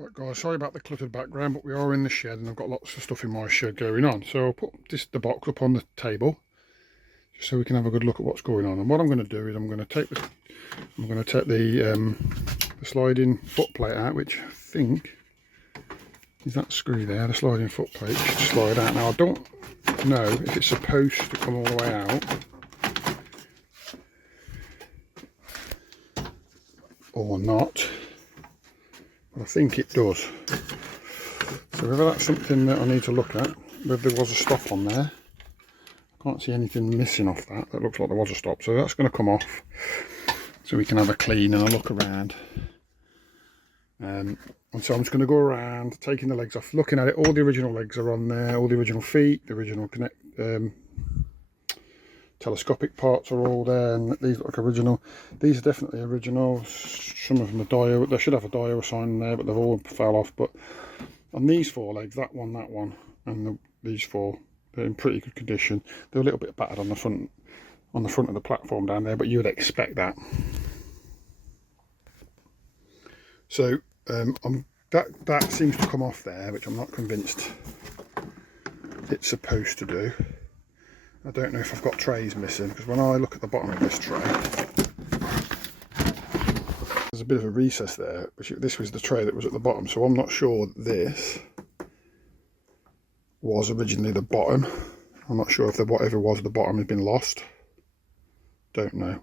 Right guys, sorry about the cluttered background, but we are in the shed and I've got lots of stuff in my shed going on. So I'll put the box up on the table just so we can have a good look at what's going on. And what I'm going to do is I'm going to take the sliding foot plate out, which I think is that screw there, the sliding foot plate should slide out. Now I don't know if it's supposed to come all the way out or not. I think it does. So whether that's something that I need to look at, whether there was a stop on there. I can't see anything missing off that. That looks like there was a stop. So that's going to come off so we can have a clean and a look around. And so I'm just going to go around, taking the legs off, looking at it. All the original legs are on there, all the original feet, the original telescopic parts are all there, and these look like original. These are definitely original. Some of them are dio. They should have a dio sign there, but they've all fell off. But on these four legs, that one, and these four, they're in pretty good condition. They're a little bit battered on the front of the platform down there, but you would expect that. So that seems to come off there, which I'm not convinced it's supposed to do. I don't know if I've got trays missing, because when I look at the bottom of this tray, there's a bit of a recess there. This was the tray that was at the bottom, so I'm not sure that this was originally the bottom. I'm not sure if whatever was at the bottom has been lost. Don't know.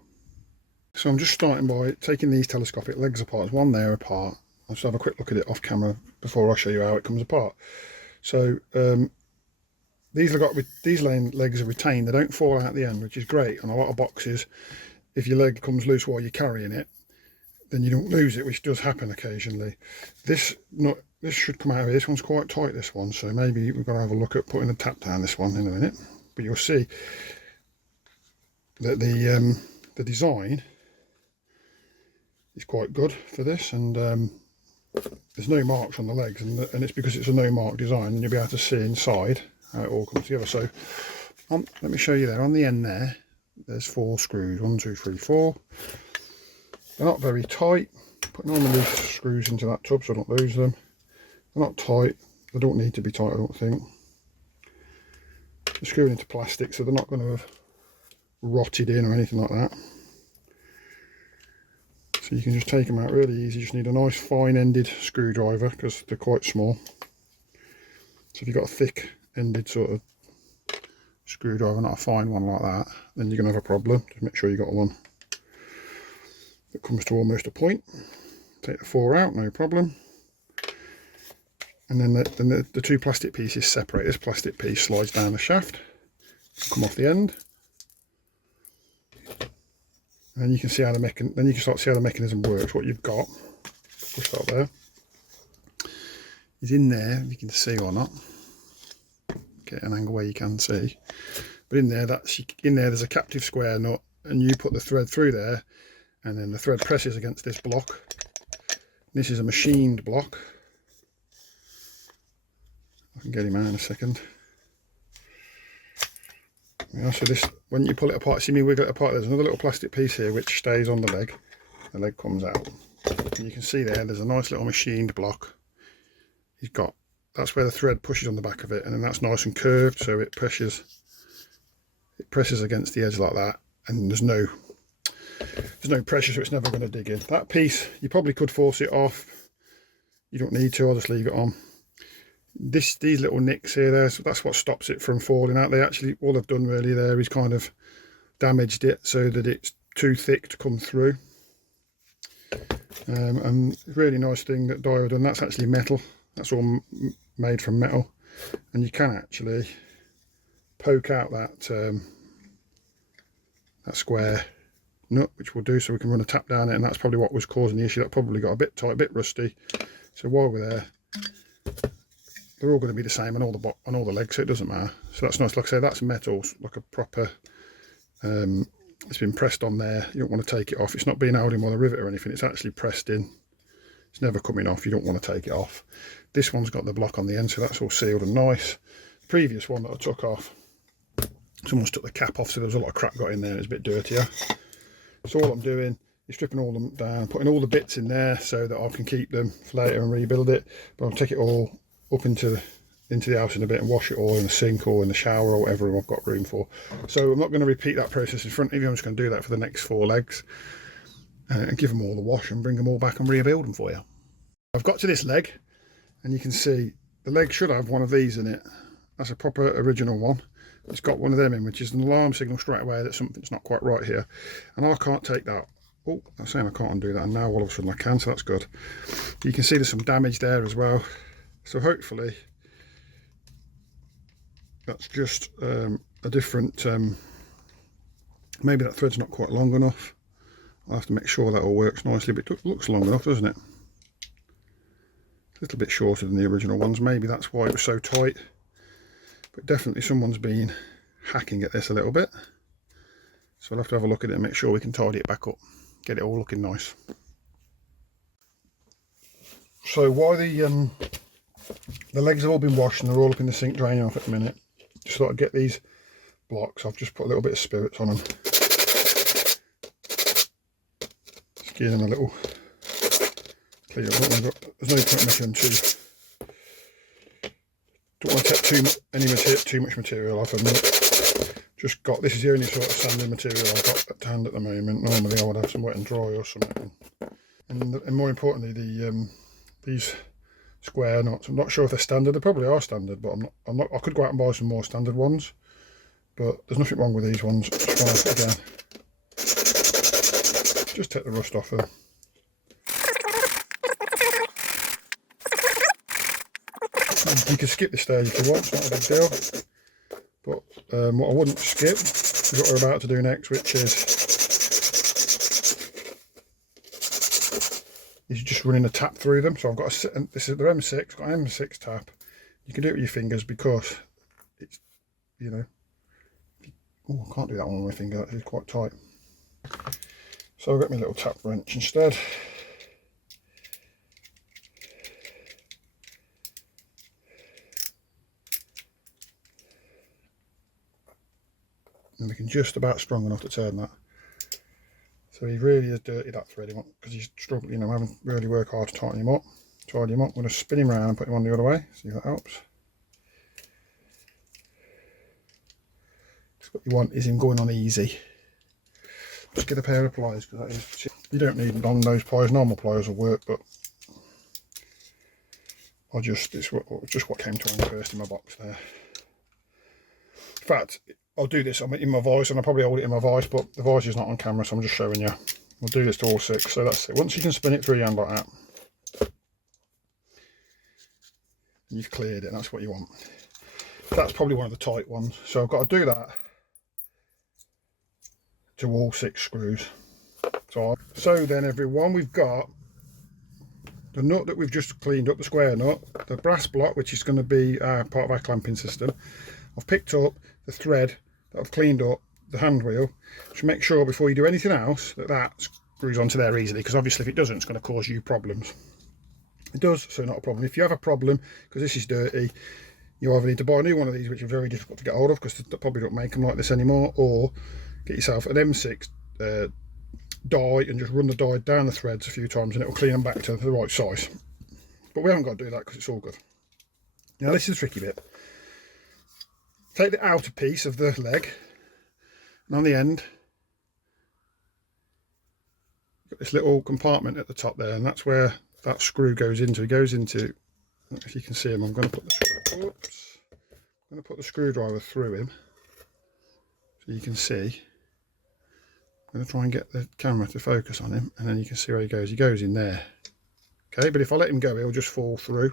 So I'm just starting by taking these telescopic legs apart. There's one there apart. I'll just have a quick look at it off camera before I show you how it comes apart. So these legs are retained. They don't fall out at the end, which is great. On a lot of boxes, if your leg comes loose while you're carrying it, then you don't lose it, which does happen occasionally. This should come out of here. This one's quite tight, this one, so maybe we've got to have a look at putting a tap down this one in a minute. But you'll see that the design is quite good for this, and there's no marks on the legs, and it's because it's a no mark design, and you'll be able to see inside how it all comes together. So let me show you there. On the end there's 4 screws. 1, 2, 3, 4. They're not very tight. Putting on the loose screws into that tub so I don't lose them. They're not tight. They don't need to be tight, I don't think. They're screwing into plastic, so they're not going to have rotted in or anything like that. So you can just take them out really easy. You just need a nice fine ended screwdriver because they're quite small. So if you've got a thick ended sort of screwdriver, not a fine one like that, then you're going to have a problem. Just make sure you got one that comes to almost a point. Take the 4 out, no problem. And then the 2 plastic pieces separate. This plastic piece slides down the shaft, come off the end, and you can see how then you can start to see how the mechanism works. What you've got, push that there, is in there. If you can see or not, get an angle where you can see. But in there, there's a captive square nut, and you put the thread through there, and then the thread presses against this block. This is a machined block. I can get him out in a second. Yeah, so this, when you pull it apart, see me wiggle it apart, there's another little plastic piece here which stays on the leg. The leg comes out. And you can see there's a nice little machined block. That's where the thread pushes on the back of it, and then that's nice and curved, so it presses against the edge like that, and there's no pressure, so it's never going to dig in. That piece, you probably could force it off. You don't need to, I'll just leave it on. These little nicks here, so that's what stops it from falling out. All they've done really there is kind of damaged it so that it's too thick to come through. And really nice thing that Dio done. That's actually metal. That's all made from metal, and you can actually poke out that square nut, which we'll do, so we can run a tap down it, and that's probably what was causing the issue. That probably got a bit tight, a bit rusty. So while we're there, they're all going to be the same on all the legs, so it doesn't matter. So that's nice. Like I say, that's metal, like a proper. It's been pressed on there. You don't want to take it off. It's not being held in by the rivet or anything. It's actually pressed in. It's never coming off. You don't want to take it off. This one's got the block on the end, so that's all sealed and nice. The previous one that I took off, someone's took the cap off, so there was a lot of crap got in there. It's a bit dirtier. So all I'm doing is stripping all them down, putting all the bits in there so that I can keep them for later and rebuild it. But I'll take it all up into the house in a bit and wash it all in the sink or in the shower or whatever I've got room for. So I'm not going to repeat that process in front of you. I'm just going to do that for the next 4 legs and give them all the wash and bring them all back and rebuild them for you. I've got to this leg and you can see the leg should have one of these in it. That's a proper original one. It's got one of them in, which is an alarm signal straight away that something's not quite right here. And I can't take that. Oh, I'm saying I can't undo that, and now all of a sudden I can, so that's good. You can see there's some damage there as well. So hopefully that's just a different, maybe that thread's not quite long enough. I'll have to make sure that all works nicely, but it looks long enough, doesn't it? A little bit shorter than the original ones. Maybe that's why it was so tight. But definitely someone's been hacking at this a little bit. So we'll have to have a look at it and make sure we can tidy it back up. Get it all looking nice. So while the legs have all been washed and they're all up in the sink draining off at the minute, just thought I'd get these blocks. I've just put a little bit of spirits on them. Just give them a little clear. There's no point making them don't want to take too much material off them. Just got, this is the only sort of sanding material I've got at hand at the moment. Normally I would have some wet and dry or something. And more importantly, these square nuts, I'm not sure if they're standard. They probably are standard, but I'm not. I could go out and buy some more standard ones, but there's nothing wrong with these ones. Again, just take the rust off them. You can skip this stage if you want, it's not a big deal. But what I wouldn't skip is what we're about to do next, which is just running a tap through them. So I've got this is the M6, got an M6 tap. You can do it with your fingers because it's, you know, oh, I can't do that one with my finger, that is quite tight. So I've got my little tap wrench instead. And we can just about strong enough to turn that. So he really is dirty, that thread, because he's struggling, you know, having to really work hard to tighten him up. I'm going to spin him around and put him on the other way, see if that helps. What you want is him going on easy. Just get a pair of pliers, because that is, you don't need long nose pliers. Normal pliers will work, but it's just what came to mind first in my box there. In fact, I'll do this in my voice, and I'll probably hold it in my voice, but the voice is not on camera, so I'm just showing you. We'll do this to all 6, so that's it. Once you can spin it through your hand like that, you've cleared it, and that's what you want. That's probably one of the tight ones, so I've got to do that to all 6 screws. So then everyone, we've got the nut that we've just cleaned up, the square nut, the brass block, which is going to be part of our clamping system. I've picked up the thread that I've cleaned up, the hand wheel. Just make sure before you do anything else that screws onto there easily, because obviously if it doesn't, it's going to cause you problems. It does, so not a problem. If you have a problem because this is dirty, you either need to buy a new one of these, which are very difficult to get hold of because they probably don't make them like this anymore, or get yourself an M6 die and just run the die down the threads a few times and it will clean them back to the right size. But we haven't got to do that because it's all good. Now this is the tricky bit. Take the outer piece of the leg, and on the end, got this little compartment at the top there, and that's where that screw goes into. It goes into, if you can see him, I'm going to put the screwdriver through him, so you can see. I'm going to try and get the camera to focus on him, and then you can see where he goes. He goes in there. Okay, but if I let him go, he'll just fall through.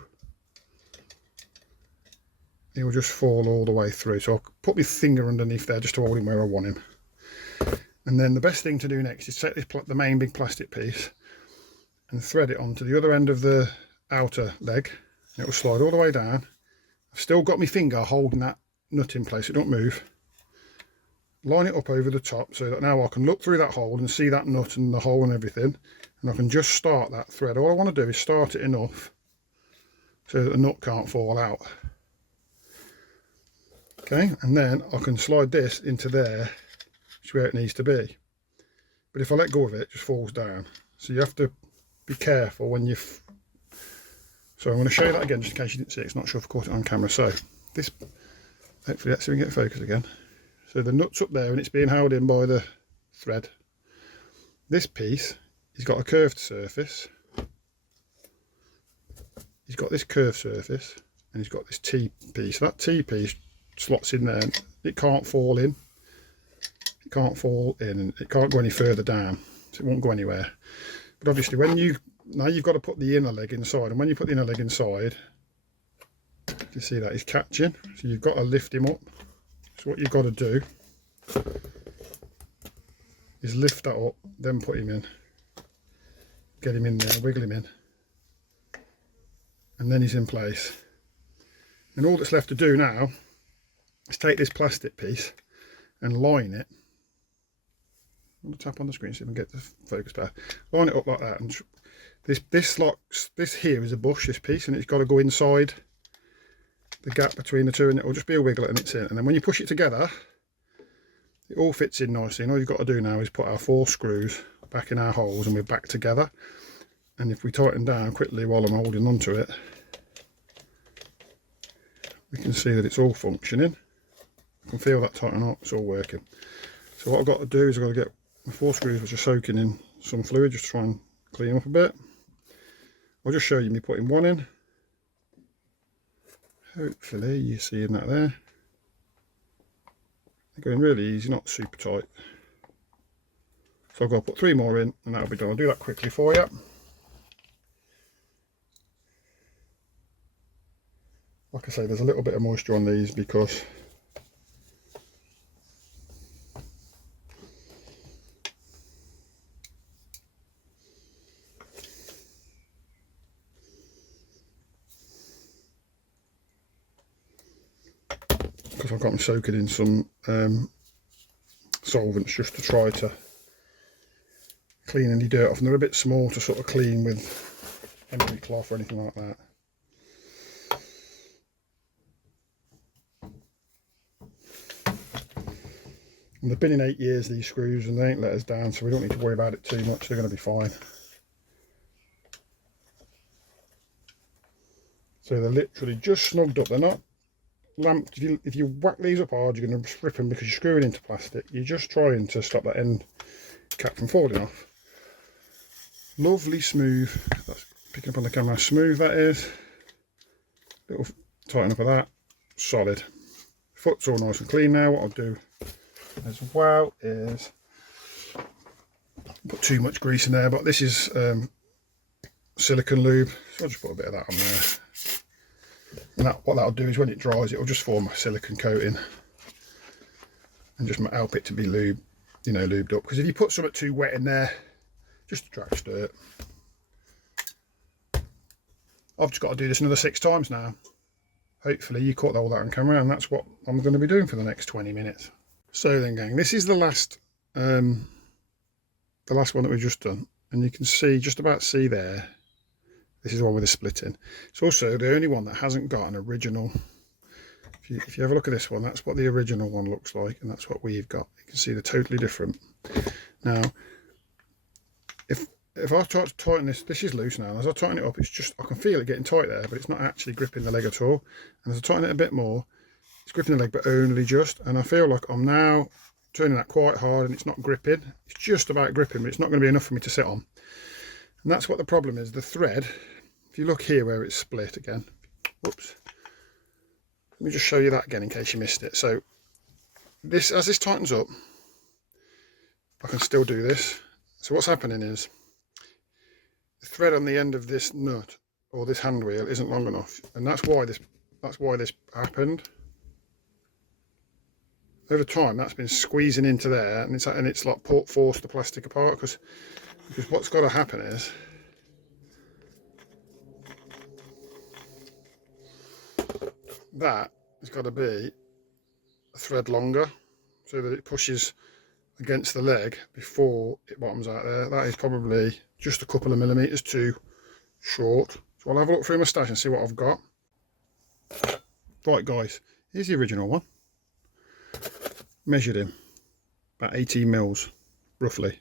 He will just fall all the way through. So I'll put my finger underneath there just to hold him where I want him. And then the best thing to do next is take the main big plastic piece and thread it onto the other end of the outer leg. And it will slide all the way down. I've still got my finger holding that nut in place, it don't move. Line it up over the top so that now I can look through that hole and see that nut and the hole and everything. And I can just start that thread. All I want to do is start it enough so that the nut can't fall out. Okay, and then I can slide this into there, which is where it needs to be. but if I let go of it, it just falls down. So you have to be careful when you. So I'm going to show you that again, just in case you didn't see it. It's not sure if I caught it on camera. So this, hopefully, let's see if we can get focus again. So the nut's up there and it's being held in by the thread. This piece, he's got a curved surface. He's got this curved surface and he's got this T piece. That T piece slots in there and it can't fall in. It can't fall in and it can't go any further down. So it won't go anywhere. But obviously now you've got to put the inner leg inside, and when you put the inner leg inside, you see that he's catching. So you've got to lift him up. So what you've got to do is lift that up, then put him in. Get him in there, wiggle him in. And then he's in place. And all that's left to do now is take this plastic piece and line it. I'm going to tap on the screen so we can get the focus better. Line it up like that. And this here is a bush, this piece, and it's got to go inside the gap between the two, and it will just be a wiggle and it's in. And then when you push it together, it all fits in nicely. And all you've got to do now is put our 4 screws back in our holes and we're back together. And if we tighten down quickly while I'm holding onto it, we can see that it's all functioning. I can feel that tighten up, it's all working. So what I've got to do is I've got to get my 4 screws, which are soaking in some fluid, just try and clean them up a bit. I'll just show you me putting one in. Hopefully you're seeing that there. They're going really easy, not super tight. So I've got to put 3 more in and that'll be done. I'll do that quickly for you. Like I say, there's a little bit of moisture on these because I've got them soaking in some solvents just to try to clean any dirt off, and they're a bit small to sort of clean with emery cloth or anything like that. And they've been in 8 years, these screws, and they ain't let us down, so we don't need to worry about it too much. They're going to be fine. So they're literally just snugged up. They're not lamped. If you whack these up hard, you're going to rip them because you're screwing into plastic. You're just trying to stop that end cap from falling off. Lovely smooth. That's picking up on the camera how smooth that is. Little tighten up of that. Solid. Foot's all nice and clean now. What I'll do as well is put too much grease in there, but this is silicone lube, so I'll just put a bit of that on there. And what that'll do is when it dries, it'll just form a silicone coating and just help it to be lubed up. Because if you put something too wet in there, just attracts dirt. I've just got to do this another 6 times now. Hopefully you caught all that on camera, and that's what I'm going to be doing for the next 20 minutes. So then, gang, this is the last one that we've just done, and you can see, just about see there, this is the one with the splitting. It's also the only one that hasn't got an original. If you have a look at this one, that's what the original one looks like, and that's what we've got. You can see they're totally different. Now, if I try to tighten this is loose now, and as I tighten it up, it's just, I can feel it getting tight there, but it's not actually gripping the leg at all. And as I tighten it a bit more, it's gripping the leg, but only just, and I feel like I'm now turning that quite hard and it's not gripping. It's just about gripping, but it's not going to be enough for me to sit on. And that's what the problem is. The thread, if you look here where it's split again, whoops, let me just show you that again in case you missed it. So this, as this tightens up, I can still do this. So what's happening is the thread on the end of this nut or this hand wheel isn't long enough, and that's why this happened. Over time, that's been squeezing into there, and it's like forced the plastic apart, because what's got to happen is that has got to be a thread longer so that it pushes against the leg before it bottoms out there. That is probably just a couple of millimeters too short. So I'll have a look through my stash and see what I've got. Right, guys, here's the original one. Measured him about 18 mils roughly.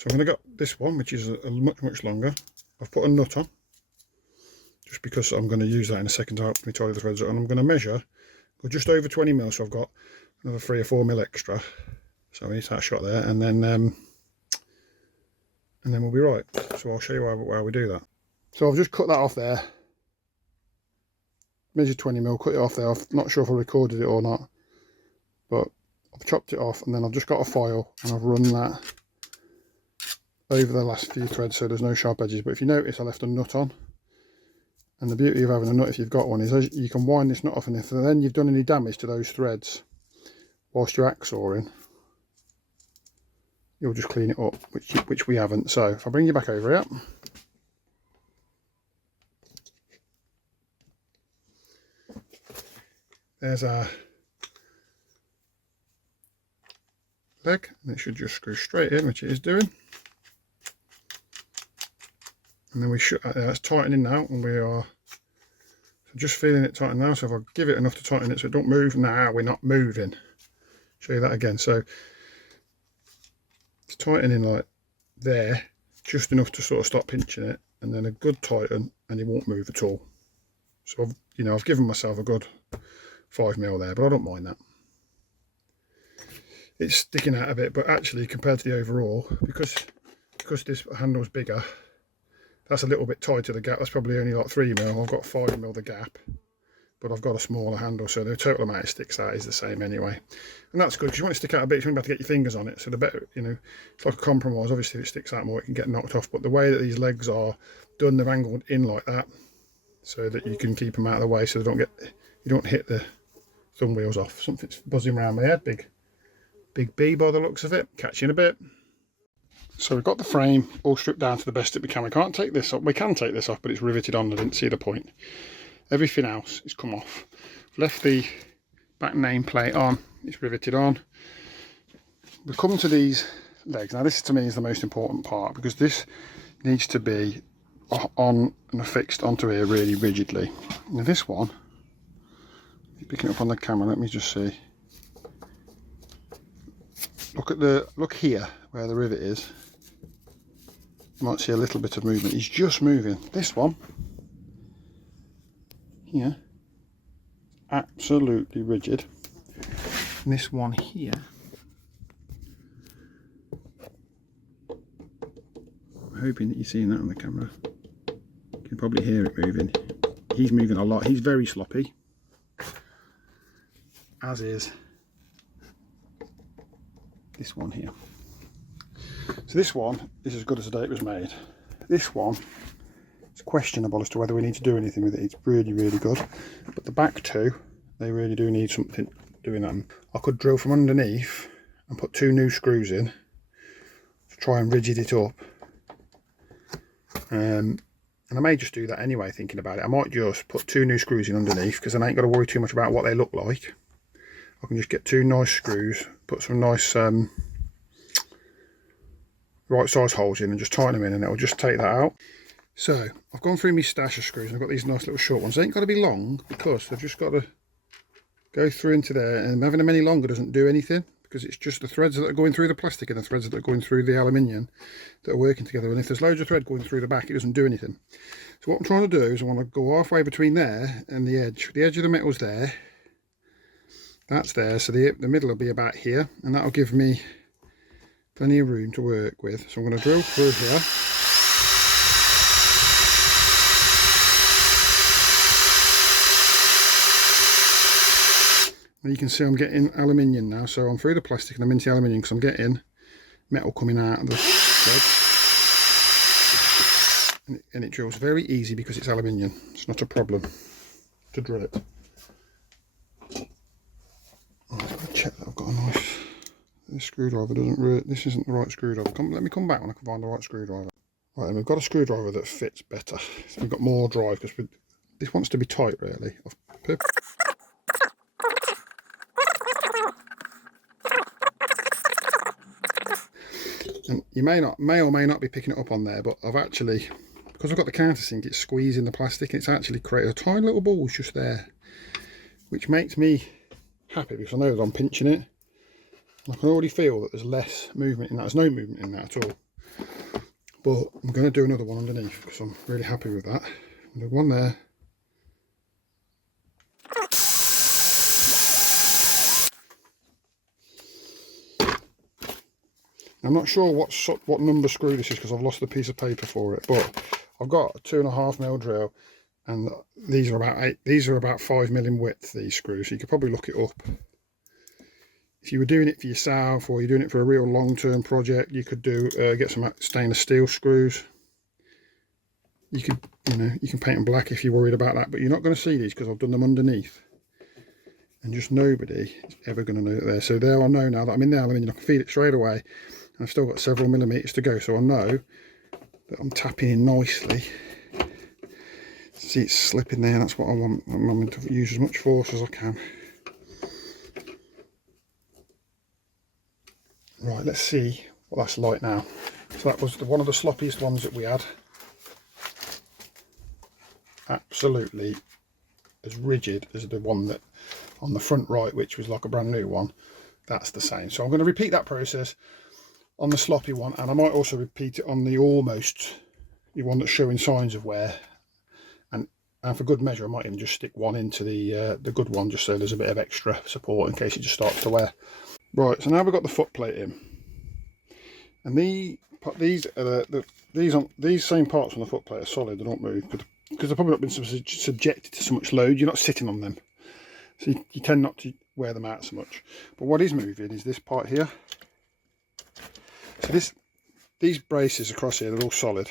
So I'm going to get this one, which is a much longer. I've put a nut on, just because I'm going to use that in a second to help me tie the threads up. And I'm going to measure just over 20 mil, so I've got another 3 or 4 mil extra. So I need that shot there, and then we'll be right. So I'll show you how we do that. So I've just cut that off there. Measured 20 mil, cut it off there. I'm not sure if I recorded it or not, but I've chopped it off, and then I've just got a file and I've run that over the last few threads so there's no sharp edges. But if you notice, I left a nut on, and the beauty of having a nut, if you've got one, is you can wind this nut off, and if then you've done any damage to those threads whilst you're hacksawing, you'll just clean it up, which we haven't. So if I bring you back over here, there's our leg, and it should just screw straight in, which it is doing. And then we should, it's tightening now, and we are just feeling it tighten now. So if I give it enough to tighten it so it don't move, now we're not moving. Show you that again. So it's tightening like there, just enough to sort of stop pinching it, and then a good tighten, and it won't move at all. So I've given myself a good 5 mil there, but I don't mind that. It's sticking out a bit, but actually compared to the overall, because this handle's bigger, that's a little bit tighter. The gap, that's probably only like 3 mil. I've got 5 mil the gap, but I've got a smaller handle, so the total amount it sticks out is the same anyway. And that's good, because you want it to stick out a bit, you want to be able to get your fingers on it. So the better, it's like a compromise. Obviously if it sticks out more, it can get knocked off, but the way that these legs are done, they're angled in like that, so that you can keep them out of the way, so you don't hit the thumb wheels off. Something's buzzing around my head, big B by the looks of it. Catch you in a bit. So we've got the frame all stripped down to the best that we can. We can't take this off. We can take this off, but it's riveted on. I didn't see the point. Everything else is come off. Left the back nameplate on. It's riveted on. We come to these legs. Now this to me is the most important part, because this needs to be on and affixed onto here really rigidly. Now this one, picking it up on the camera, let me just see. Look here where the rivet is. You might see a little bit of movement. He's just moving. This one here, absolutely rigid. And this one here, I'm hoping that you're seeing that on the camera. You can probably hear it moving. He's moving a lot. He's very sloppy, as is this one here. So this one is as good as the day it was made. This one, it's questionable as to whether we need to do anything with it. It's really, really good. But the back two, they really do need something doing them. I could drill from underneath and put 2 new screws in to try and rigid it up. And I may just do that anyway, thinking about it. I might just put 2 new screws in underneath, because I ain't got to worry too much about what they look like. I can just get 2 nice screws, put some nice right size holes in, and just tighten them in, and it'll just take that out. So I've gone through my stash of screws, and I've got these nice little short ones. They ain't got to be long, because they've just got to go through into there, and having them any longer doesn't do anything, because it's just the threads that are going through the plastic and the threads that are going through the aluminium that are working together. And if there's loads of thread going through the back, it doesn't do anything. So what I'm trying to do is I want to go halfway between there and the edge. The edge of the metal's there, that's there, so the middle will be about here, and that'll give me plenty of room to work with. So I'm going to drill through here. And you can see I'm getting aluminium now, so I'm through the plastic and I'm into the aluminium, because I'm getting metal coming out of the thread. And it drills very easy because it's aluminium. It's not a problem to drill it. I've got to check that I've got a nice... This screwdriver doesn't really... This isn't the right screwdriver. Let me come back when I can find the right screwdriver. Right, and we've got a screwdriver that fits better. So we've got more drive, because this wants to be tight, really. And you may or may not be picking it up on there, but I've actually, because I've got the countersink, it's squeezing the plastic, and it's actually created a tiny little bulge just there, which makes me happy, because I know that I'm pinching it. I can already feel that there's less movement in that. There's no movement in that at all. But I'm going to do another one underneath because I'm really happy with that. Do one there. I'm not sure what number screw this is because I've lost the piece of paper for it, but I've got a 2.5mm drill, and these are about 5mm in width, these screws, so you could probably look it up. If you were doing it for yourself or you're doing it for a real long-term project, you could do get some stainless steel screws. You could, you can paint them black if you're worried about that, but you're not going to see these because I've done them underneath, and just nobody is ever going to know that they're. So there I know now that I'm in the aluminium. I can feel it straight away, and I've still got several millimetres to go, so I know that I'm tapping in nicely. See, it's slipping there. That's what I want. I'm going to use as much force as I can. Right, let's see what that's like now. So that was one of the sloppiest ones that we had. Absolutely as rigid as the one that on the front right, which was like a brand new one. That's the same. So I'm going to repeat that process on the sloppy one, and I might also repeat it on the almost, the one that's showing signs of wear. And for good measure, I might even just stick one into the good one, just so there's a bit of extra support in case it just starts to wear. Right, so now we've got the foot plate in, and these same parts on the foot plate are solid. They don't move because they've probably not been subjected to so much load. You're not sitting on them, so you tend not to wear them out so much. But what is moving is this part here. So these braces across here, they're all solid.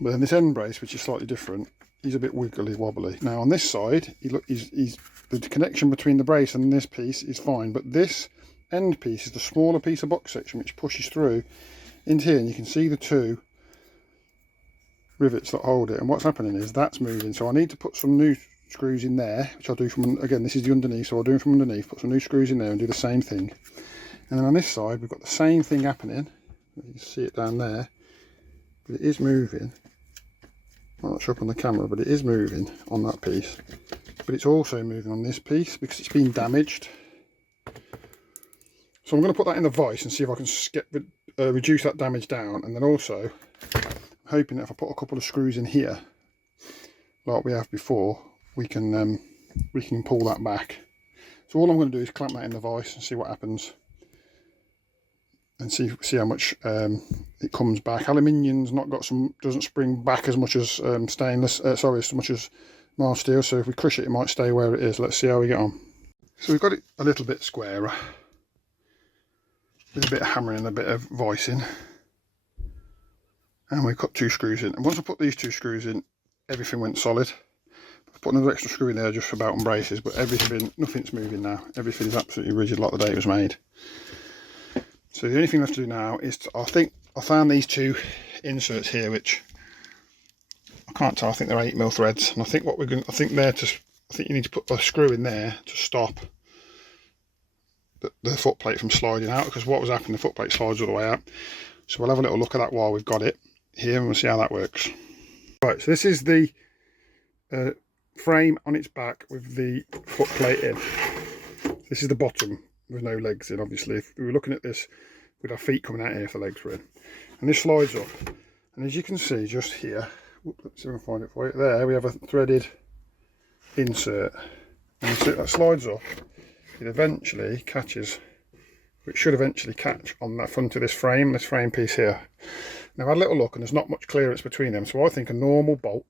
But then this end brace, which is slightly different, he's a bit wiggly wobbly. Now on this side, he's the connection between the brace and this piece is fine, but this end piece is the smaller piece of box section which pushes through into here, and you can see the two rivets that hold it. And what's happening is that's moving, so I need to put some new screws in there, which I'll do from, again, this is the underneath, so I'll do them from underneath, put some new screws in there and do the same thing. And then on this side, we've got the same thing happening. You can see it down there, but it is moving. I'm not sure up on the camera, but it is moving on that piece. But it's also moving on this piece because it's been damaged. So I'm going to put that in the vise and see if I can reduce that damage down. And then also, I'm hoping that if I put a couple of screws in here, like we have before, we can pull that back. So all I'm going to do is clamp that in the vise and see what happens, and see how much it comes back. Aluminium's not got doesn't spring back as much as stainless. Sorry, as much as mild steel. So if we crush it, it might stay where it is. Let's see how we get on. So we've got it a little bit squarer, with a bit of hammering and a bit of vicing, and we cut 2 screws in. And once I put these 2 screws in, everything went solid. I've put another extra screw in there just for belt and braces, but nothing's moving now. Everything is absolutely rigid like the day it was made. So the only thing left to do now is I think I found these 2 inserts here, which I can't tell. I think they're 8mm threads, and I think I think you need to put a screw in there to stop the foot plate from sliding out, because what was happening, the foot plate slides all the way out. So we'll have a little look at that while we've got it here, and we'll see how that works. Right, so this is the frame on its back with the foot plate in. This is the bottom with no legs in. Obviously, if we were looking at this with our feet coming out here if the legs were in, and this slides up, and as you can see just here, let's see if I can find it for you. There we have a threaded insert, and you see that slides up. It eventually catches, it should eventually catch on that front of this frame piece here. Now I had a little look, and there's not much clearance between them, so I think a normal bolt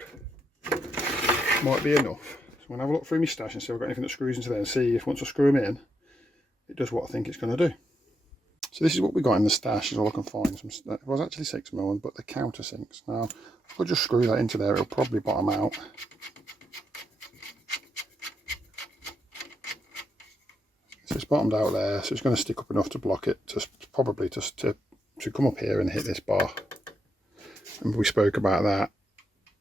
might be enough. So I'm going to have a look through my stash and see if I've got anything that screws into there, and see if once I screw them in, it does what I think it's going to do. So this is what we got in the stash, is all I can find. It was actually 6mm, but the countersinks. Now, if I just screw that into there, it'll probably bottom out. So it's bottomed out there, so it's going to stick up enough to block it, probably just to come up here and hit this bar. And we spoke about that.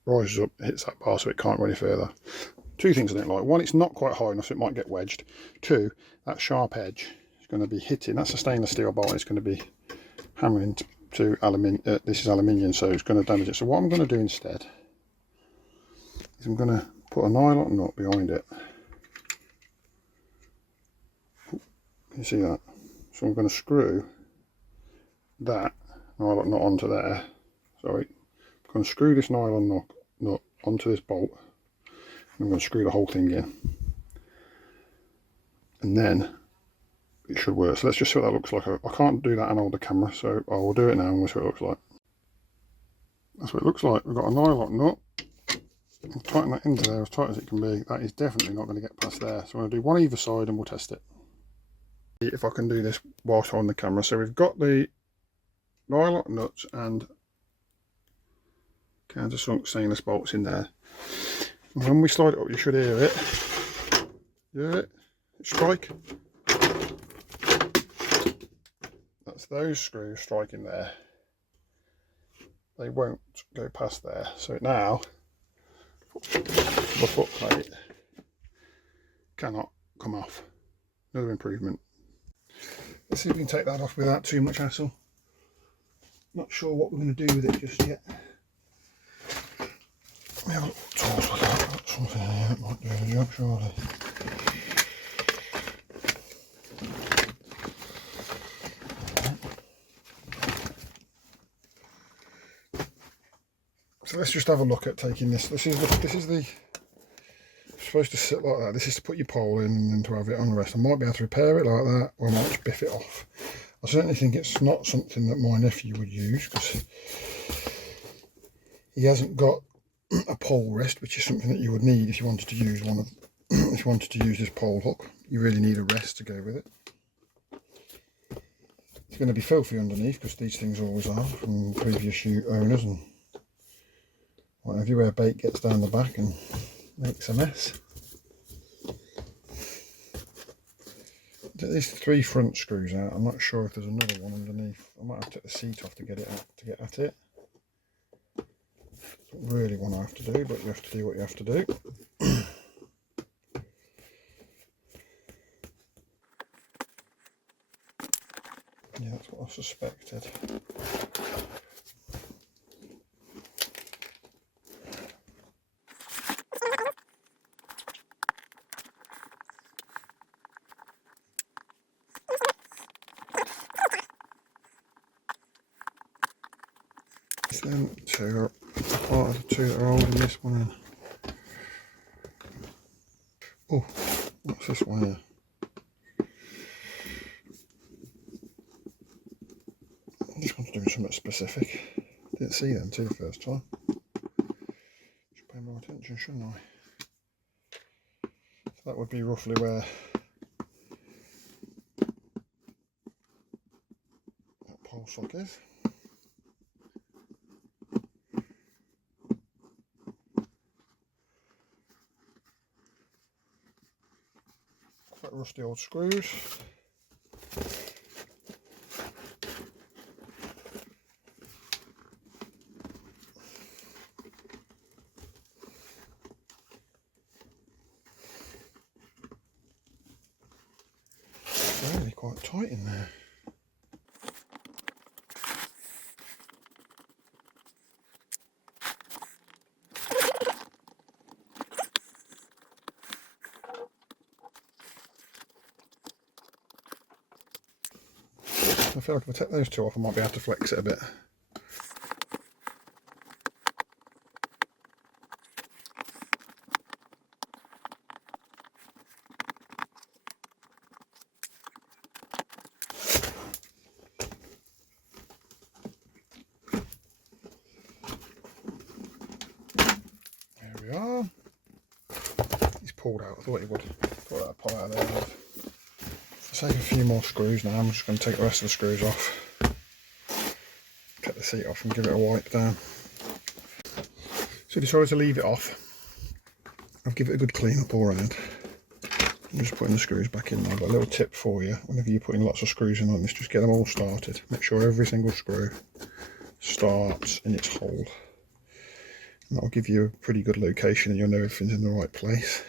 Rises up, hits that bar, so it can't go any further. 2 things I don't like. 1, it's not quite high enough, so it might get wedged. 2, that sharp edge is going to be hitting. That's a stainless steel bolt. It's going to be hammering to aluminium. This is aluminium, so it's going to damage it. So what I'm going to do instead is I'm going to put a nylon nut behind it. Can you see that? So I'm going to screw that nylon nut onto there. Sorry, I'm going to screw this nylon nut onto this bolt. I'm going to screw the whole thing in, and then it should work. So let's just see what that looks like. I can't do that on older camera, so I will do it now and we'll see what it looks like. That's what it looks like. We've got a nylon nut. I'll tighten that into there as tight as it can be. That is definitely not going to get past there. So I'm going to do one either side and we'll test it. If I can do this whilst on the camera. So we've got the nylon nuts and countersunk stainless bolts in there. And when we slide it up, you should hear it. You hear it? Strike. That's those screws striking there. They won't go past there. So now the foot plate cannot come off. Another improvement. Let's see if we can take that off without too much hassle. Not sure what we're going to do with it just yet. We have a little tools with that. Got something in here that might do the job, surely. So let's just have a look at taking this. This is the supposed to sit like that. This is to put your pole in and then to have it on rest. I might be able to repair it like that, or I might just biff it off. I certainly think it's not something that my nephew would use, because he hasn't got a pole rest, which is something that you would need if you wanted to use one of if you wanted to use this pole hook. You really need a rest to go with it. It's going to be filthy underneath, because these things always are from previous owners, and everywhere bait gets down the back and makes a mess. Get these 3 front screws out. I'm not sure if there's another one underneath. I might have to take the seat off to get it out, to get at it. Don't really want to have to do, but you have to do what you have to do. Yeah, that's what I suspected. Then two are part of the 2 that are holding this one in. Oh, what's this one here? This one's doing something specific. Didn't see them too the first time. Should pay more attention, shouldn't I? So that would be roughly where that pole sock is. Quite rusty old screws. Really quite tight in there. I feel like if I take those 2 off, I might be able to flex it a bit. There we are. He's pulled out. I thought he would. Pull that pull out of there. Save a few more screws now. I'm just going to take the rest of the screws off, take the seat off and give it a wipe down. So I decided to leave it off. I'll give it a good clean up all around. I'm just putting the screws back in now. I've got a little tip for you. Whenever you're putting lots of screws in on this, just get them all started. Make sure every single screw starts in its hole. And that'll give you a pretty good location and you'll know everything's in the right place.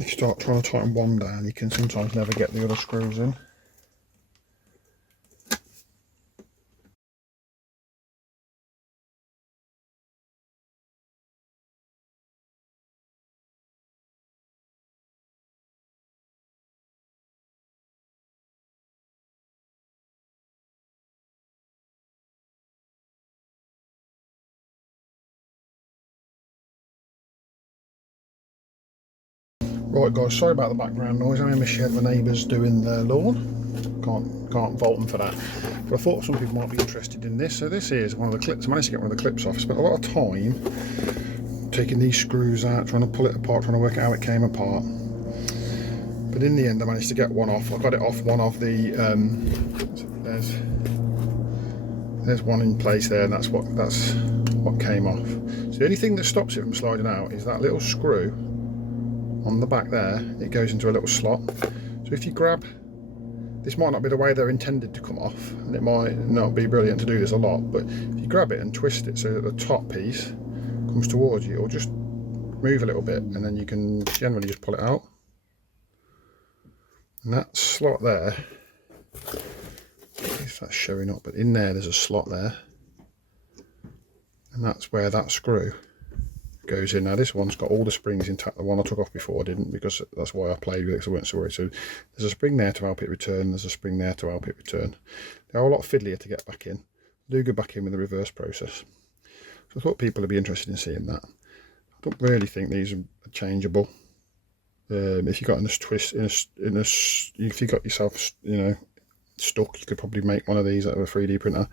If you start trying to tighten one down, you can sometimes never get the other screws in. Right guys, sorry about the background noise. I'm in my shed, my neighbours doing their lawn. Can't fault them for that. But I thought some people might be interested in this. So this is one of the clips. I managed to get one of the clips off. I spent a lot of time taking these screws out, trying to pull it apart, trying to work out how it came apart. But in the end I managed to get one off. I got it off one of the there's one in place there, and that's what came off. So the only thing that stops it from sliding out is that little screw on the back there. It goes into a little slot. So if you grab, this might not be the way they're intended to come off, and it might not be brilliant to do this a lot, but if you grab it and twist it so that the top piece comes towards you, or just move a little bit, and then you can generally just pull it out. And that slot there, if that's showing up, but in there's a slot there, and that's where that screw goes in. Now this one's got all the springs intact. The one I took off before didn't, because that's why I played with it, because I weren't so worried. So there's a spring there to help it return, there's a spring there to help it return. They're a lot fiddlier to get back in. Do go back in with the reverse process. So I thought people would be interested in seeing that. I don't really think these are changeable. If you got in this twist, if you got yourself, stuck, you could probably make one of these out of a 3D printer.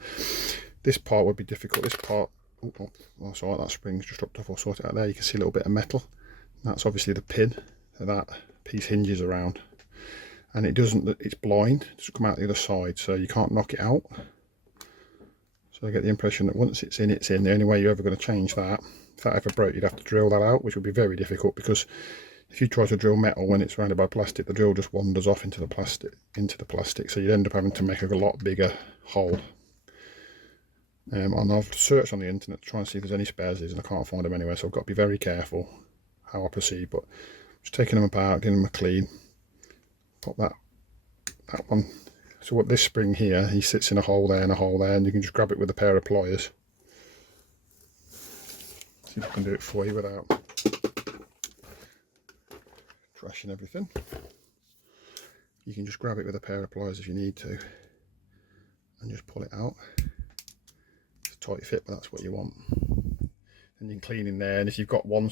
This part would be difficult. This part, that's all right, that spring's just dropped off. I'll sort it out there. You can see a little bit of metal. That's obviously the pin that piece hinges around, and it's blind. It doesn't come out the other side, so you can't knock it out. So I get the impression that once it's in, it's in. The only way you're ever going to change that, if that ever broke, you'd have to drill that out, which would be very difficult, because if you try to drill metal when it's surrounded by plastic, the drill just wanders off into the plastic, so you'd end up having to make a lot bigger hole. And I've searched on the internet to try and see if there's any spares of these, and I can't find them anywhere, so I've got to be very careful how I proceed. But just taking them apart, getting them clean, pop that one. So what this spring here, he sits in a hole there and a hole there, and you can just grab it with a pair of pliers. See if I can do it for you without trashing everything. You can just grab it with a pair of pliers if you need to, and just pull it out. It's a tight fit, but that's what you want. And you can clean in there, and if you've got one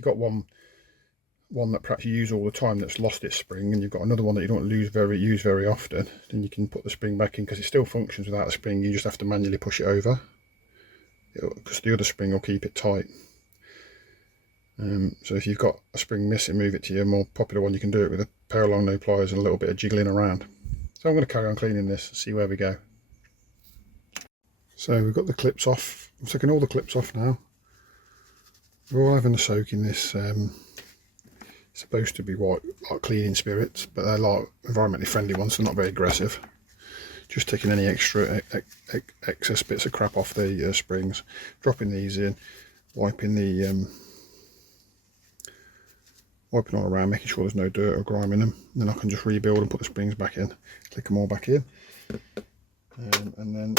that perhaps you use all the time that's lost its spring, and you've got another one that you don't use very often, then you can put the spring back in, because it still functions without a spring. You just have to manually push it over, because the other spring will keep it tight. So if you've got a spring missing, move it to your more popular one. You can do it with a pair of long nose pliers and a little bit of jiggling around. So I'm going to carry on cleaning this and see where we go. So we've got the clips off. I'm taking all the clips off now. We're all having a soak in this. Supposed to be like cleaning spirits, but they're like environmentally friendly ones, so not very aggressive. Just taking any extra excess bits of crap off the springs, dropping these in, wiping all around, making sure there's no dirt or grime in them. And then I can just rebuild and put the springs back in, click them all back in, and then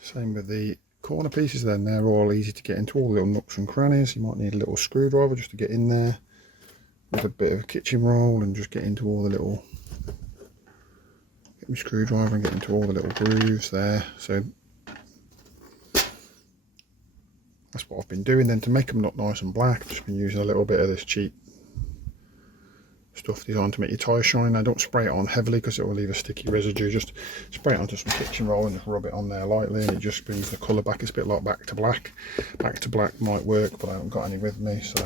same with the corner pieces. Then they're all easy to get into, all the little nooks and crannies. You might need a little screwdriver just to get in there, with a bit of a kitchen roll, and just get into all the little, get my screwdriver and get into all the little grooves there. So that's what I've been doing. Then to make them look nice and black, I've just been using a little bit of this cheap stuff designed to make your tyre shine. Now don't spray it on heavily, because it will leave a sticky residue. Just spray it onto some kitchen roll and just rub it on there lightly, and it just brings the colour back. It's a bit like back to black. Back to black might work, but I haven't got any with me, so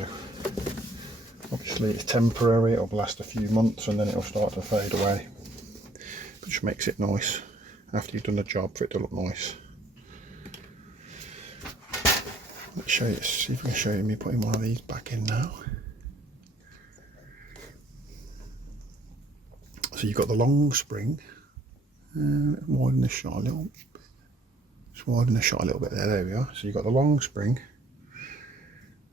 obviously it's temporary. It'll last a few months and then it'll start to fade away. But just makes it nice after you've done the job, for it to look nice. Let's show you, see if I can show you me putting one of these back in now. So you've got the long spring, widen the shot a little bit. Just widen the shot a little bit there. There we are. So you've got the long spring,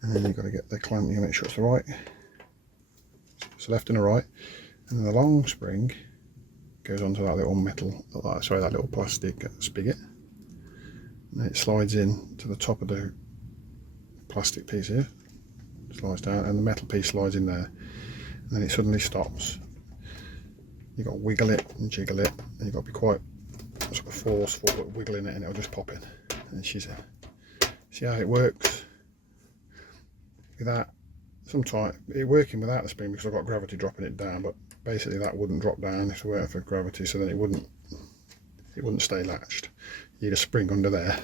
and then you've got to get the clamp. You make sure it's the right. So left and the right, and then the long spring goes onto that little metal, that little plastic spigot, and then it slides in to the top of the plastic piece here, slides down, and the metal piece slides in there, and then it suddenly stops. You've got to wiggle it and jiggle it, and you've got to be quite sort of forceful, but wiggling it, and it'll just pop in. And she's in. See how it works? With that, sometimes it working without the spring because I've got gravity dropping it down, but basically that wouldn't drop down if it weren't for gravity, so then it wouldn't stay latched. You need a spring under there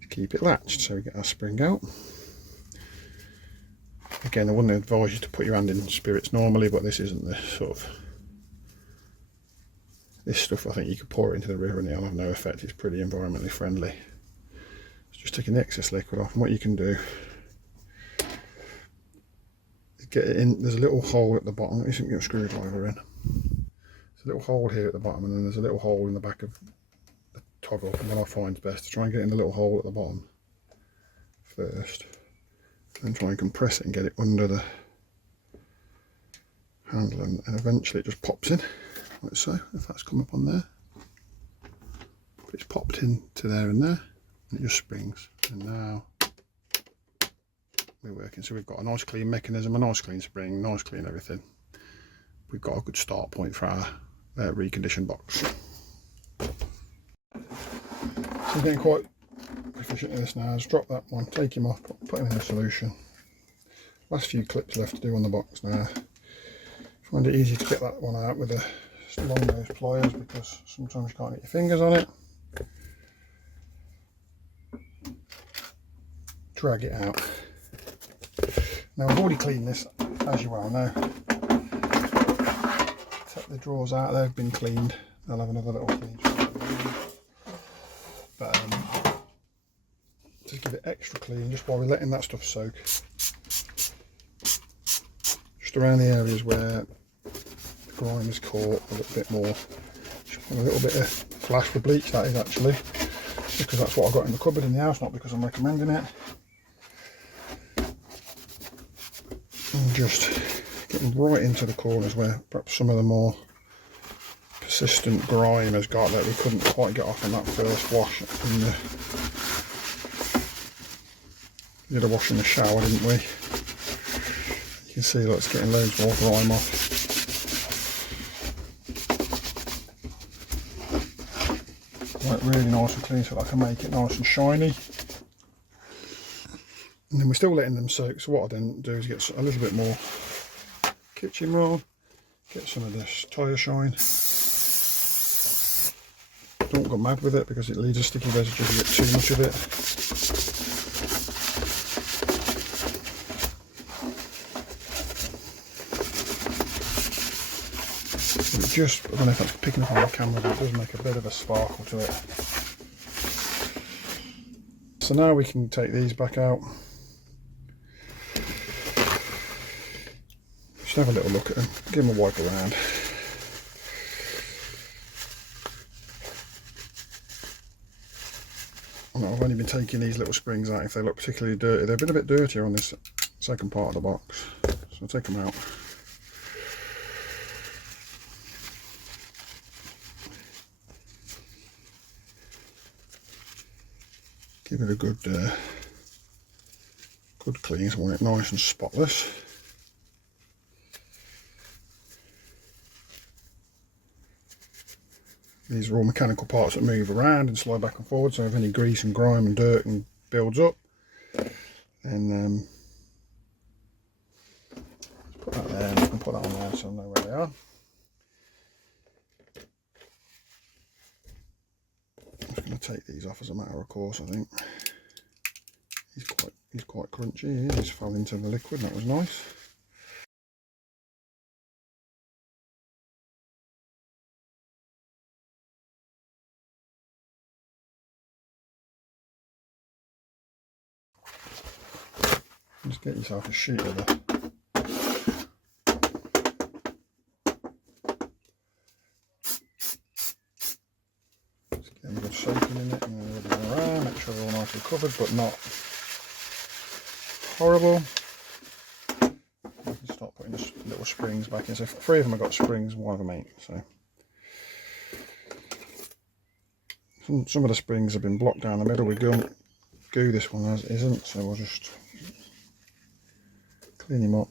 to keep it latched. So we get our spring out. Again, I wouldn't advise you to put your hand in spirits normally, but this isn't the sort of, this stuff I think you could pour it into the river and it'll have no effect. It's pretty environmentally friendly. It's just taking the excess liquid off, and what you can do is get it in. There's a little hole at the bottom. This isn't your screwdriver in. There's a little hole here at the bottom, and then there's a little hole in the back of the toggle. And what I find is best to try and get in the little hole at the bottom first, and try and compress it and get it under the handle, and eventually it just pops in like so. If that's come up on there, but it's popped in to there and there, and it just springs. And now we're working. So we've got a nice clean mechanism, a nice clean spring, nice clean everything. We've got a good start point for our reconditioned box. So I'm getting quite proficient in this now. Just drop that one, take him off, put him in the solution. Last few clips left to do on the box now. Find it easy to get that one out with a long nose pliers because sometimes you can't get your fingers on it. Drag it out. Now I've already cleaned this, as you well know. Take the drawers out, they've been cleaned. They'll have another little clean. But to give it extra clean, just while we're letting that stuff soak, just around the areas where the grime is caught a little bit more. Just a little bit of flash for bleach, that is actually, because that's what I've got in the cupboard in the house, not because I'm recommending it. And just getting right into the corners where perhaps some of the more persistent grime has got that we couldn't quite get off on that first wash. We did a wash in the shower, didn't we? You can see that it's getting loads more grime off. Right, really nice and clean so that I can make it nice and shiny. And then we're still letting them soak, so what I then do is get a little bit more kitchen roll, get some of this tyre shine. Don't go mad with it because it leaves a sticky residue if you get too much of it. And it just, I don't know if that's picking up on the camera, but it does make a bit of a sparkle to it. So now we can take these back out. Just have a little look at them, give them a wipe around. I've only been taking these little springs out if they look particularly dirty. They've been a bit dirtier on this second part of the box, so I'll take them out. Give it a good good clean, so I want it nice and spotless. These are all mechanical parts that move around and slide back and forward, so if any grease and grime and dirt and builds up, then put that there, and I can put that on there so I know where they are. I'm just going to take these off as a matter of course. I think he's quite crunchy. He just fell into the liquid, that was nice. Just get yourself a sheet of the just get a good soaking in it and then rub them around, make sure they're all nicely covered but not horrible. You can start putting the little springs back in. So 3 of them have got springs, 1 of them ain't. So some of the springs have been blocked down the middle with goo. This one isn't, so we'll just clean him up.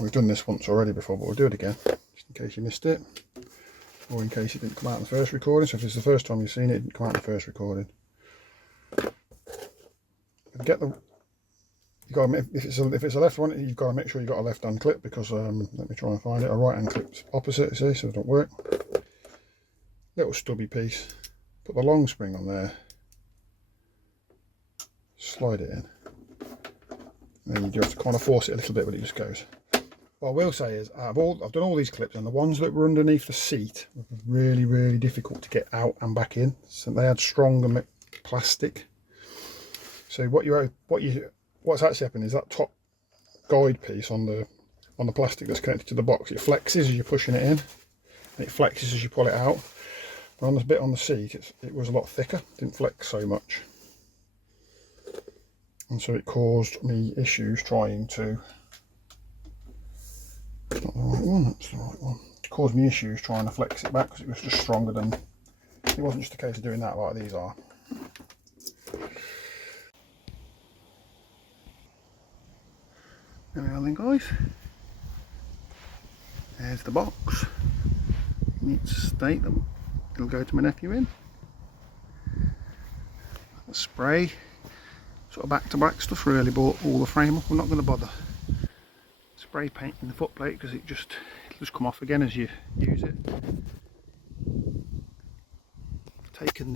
We've done this once already before, but we'll do it again, just in case you missed it, or in case it didn't come out in the first recording. So if it's the first time you've seen it, it didn't come out in the first recording. Get the, you got to, if it's a left one, you've got to make sure you've got a left hand clip, because let me try and find it. A right hand clip's opposite, see, so it don't work. Little stubby piece. Put the long spring on there. Slide it in. And then you have to kind of force it a little bit, but it just goes. What I will say is, I've done all these clips, and the ones that were underneath the seat were really, really difficult to get out and back in. So they had stronger plastic. So what's actually happening is that top guide piece on the plastic that's connected to the box, it flexes as you're pushing it in, and it flexes as you pull it out. But on this bit on the seat, it was a lot thicker, didn't flex so much. And so it caused me issues trying to, it's not the right one, that's the right one. It caused me issues trying to flex it back, because it was just stronger than, it wasn't just a case of doing that like these are. There we are then, guys. There's the box. Neat state that it'll go to my nephew in. The spray. Sort of back-to-back stuff, really bought all the frame up. I'm not going to bother spray painting the footplate, because it'll just come off again as you use it. Taking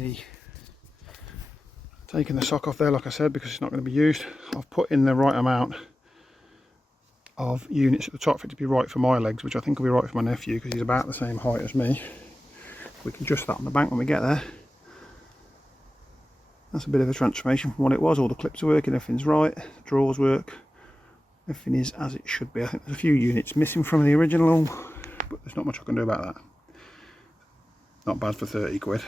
the sock off there, like I said, because it's not going to be used. I've put in the right amount of units at the top for it to be right for my legs, which I think will be right for my nephew, because he's about the same height as me. We can adjust that on the bank when we get there. That's a bit of a transformation from what it was. All the clips are working, everything's right, the drawers work, everything is as it should be. I think there's a few units missing from the original, but there's not much I can do about that. Not bad for 30 quid.